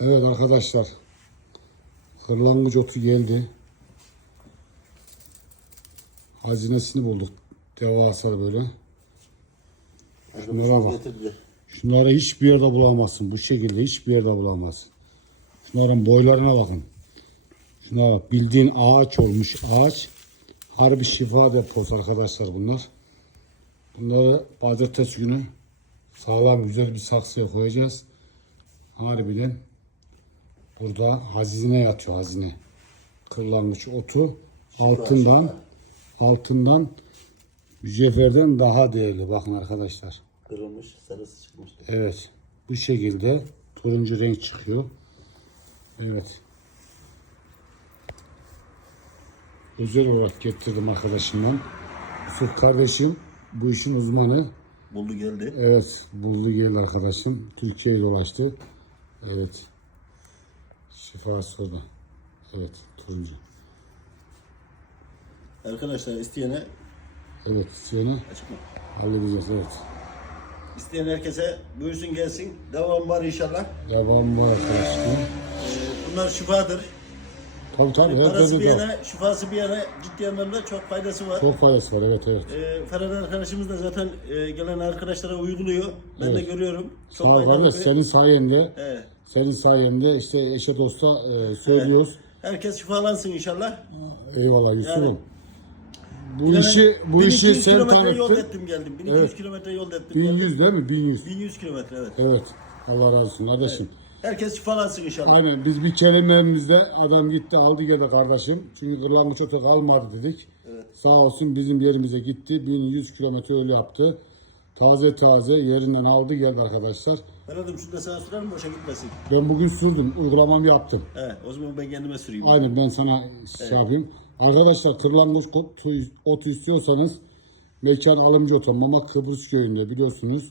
Evet arkadaşlar. Kırlangıç otu geldi. Hazinesini bulduk. Devasa böyle. Şunlara bak. Şunları hiçbir yerde bulamazsın. Bu şekilde hiçbir yerde bulamazsın. Şunların boylarına bakın. Şuna bak. Bildiğin ağaç olmuş ağaç. Harbi şifa deposu arkadaşlar bunlar. Bunları pazartesi günü sağlam güzel bir saksıya koyacağız. Harbiden burada hazine yatıyor hazine. Kırlangıç otu altından altından mücevherden daha değerli. Bakın arkadaşlar. Kırılmış, sarısı çıkmış. Evet. Bu şekilde turuncu renk çıkıyor. Evet. Özel olarak getirdim arkadaşımdan. Yusuf kardeşim bu işin uzmanı. Buldu geldi. Evet buldu geldi arkadaşım. Türkiye'ye dolaştı. Evet. Şifası orada. Evet turuncu. Arkadaşlar isteyene Evet seni açık mı? halledeceğiz evet. İsteyen herkese buyursun gelsin. Devam var inşallah. Devam var arkadaşlar. Ee, bunlar şifadır. Tabii tabii. her Parası bir yana, şifası bir yana ciddi anlamda çok faydası var. Çok faydası var evet evet. Ee, Ferhat arkadaşımız da zaten e, gelen arkadaşlara uyguluyor. Ben de Evet. görüyorum. Sağ ol faydalı kardeş bir- senin sayende Evet. Senin sayende işte eşe dosta e, söylüyoruz. Herkes şifalansın inşallah. Eyvallah Yusuf'um. Yani- bu işi bu 1200 işi sen kilometre yol tanıttın. ettim geldim. 1200 Evet. kilometre yol ettim geldim. 1100 değil mi? 1100. 1100 kilometre evet. Evet. Allah razı olsun kardeşim. Herkes şifalansın inşallah. Aynen biz bir kelimemizde adam gitti aldı geldi kardeşim. Çünkü kırlangıç otu kalmadı dedik. Sağ olsun bizim yerimize gitti. 1100 kilometre öyle yaptı. Taze taze yerinden aldı geldi arkadaşlar. Ferhat'ım şunu da sana sürelim boşa gitmesin. Ben bugün sürdüm. Uygulamamı yaptım. He, o zaman ben kendime süreyim. Aynen ben sana şey yapayım. Arkadaşlar kırlangıç otu, otu istiyorsanız mekan alımcı otu Mama Kıbrıs köyünde biliyorsunuz.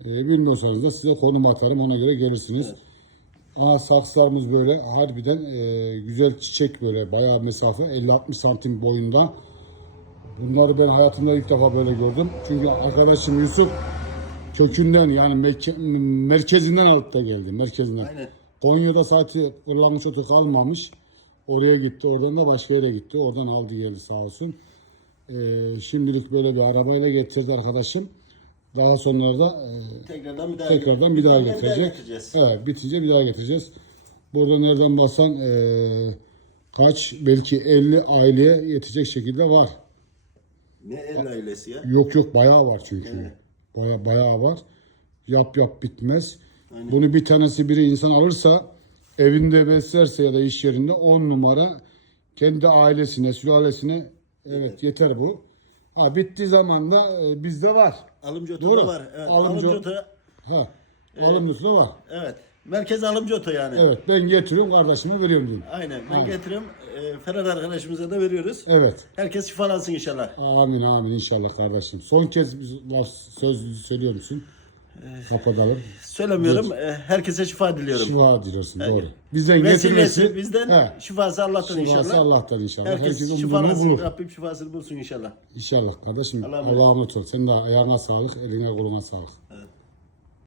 Ee, bilmiyorsanız da size konum atarım ona göre gelirsiniz. Aa, saksılarımız böyle harbiden e, güzel çiçek böyle bayağı mesafe 50-60 santim boyunda. Bunları ben hayatımda ilk defa böyle gördüm. Çünkü arkadaşım Yusuf kökünden yani merkezinden alıp da geldi. Merkezinden. Aynen. Konya'da saati kullanmış otu kalmamış. Oraya gitti. Oradan da başka yere gitti. Oradan aldı geldi sağ olsun. Ee, şimdilik böyle bir arabayla getirdi arkadaşım. Daha sonra da e, Tekrardan bir daha tekrardan bir daha Bir getirecek. getireceğiz. Evet bitince bir daha getireceğiz. Burada nereden basan e, kaç belki 50 aileye yetecek şekilde var. Ne el ailesi ya? Yok yok bayağı var çünkü. Bayağı, bayağı var. Yap yap bitmez. Bunu bir tanesi biri insan alırsa evinde beslerse ya da iş yerinde 10 numara kendi ailesine, sülalesine evet yeter bu. Ha bittiği zaman da e, bizde var. Alımcı otu Doğru. da var. Evet, Alımcı- alımcı otu. Ha. Alımlısı da var. Evet. Merkez alımcı otu yani. Evet ben getiriyorum kardeşime veriyorum diyeyim. Aynen. Ben getiriyorum. E, Ferhat arkadaşımıza da veriyoruz. Evet. Herkes şifalansın inşallah. Amin amin inşallah kardeşim. Son kez bir laf söz söylüyor musun? Kapatalım. Söylemiyorum. e, herkese şifa diliyorum. Şifa diliyorsun doğru. Bizden Vesilesi getirmesi bizden, he, şifası Allah'tan şifası inşallah. Allah'tan inşallah. Herkes Herkes umduğunu şifalansın. bulur. Rabbim şifasını bulsun inşallah. İnşallah kardeşim. Allah'a emanet. Allah'a emanet ol. Sen de ayağına sağlık, eline koluna sağlık.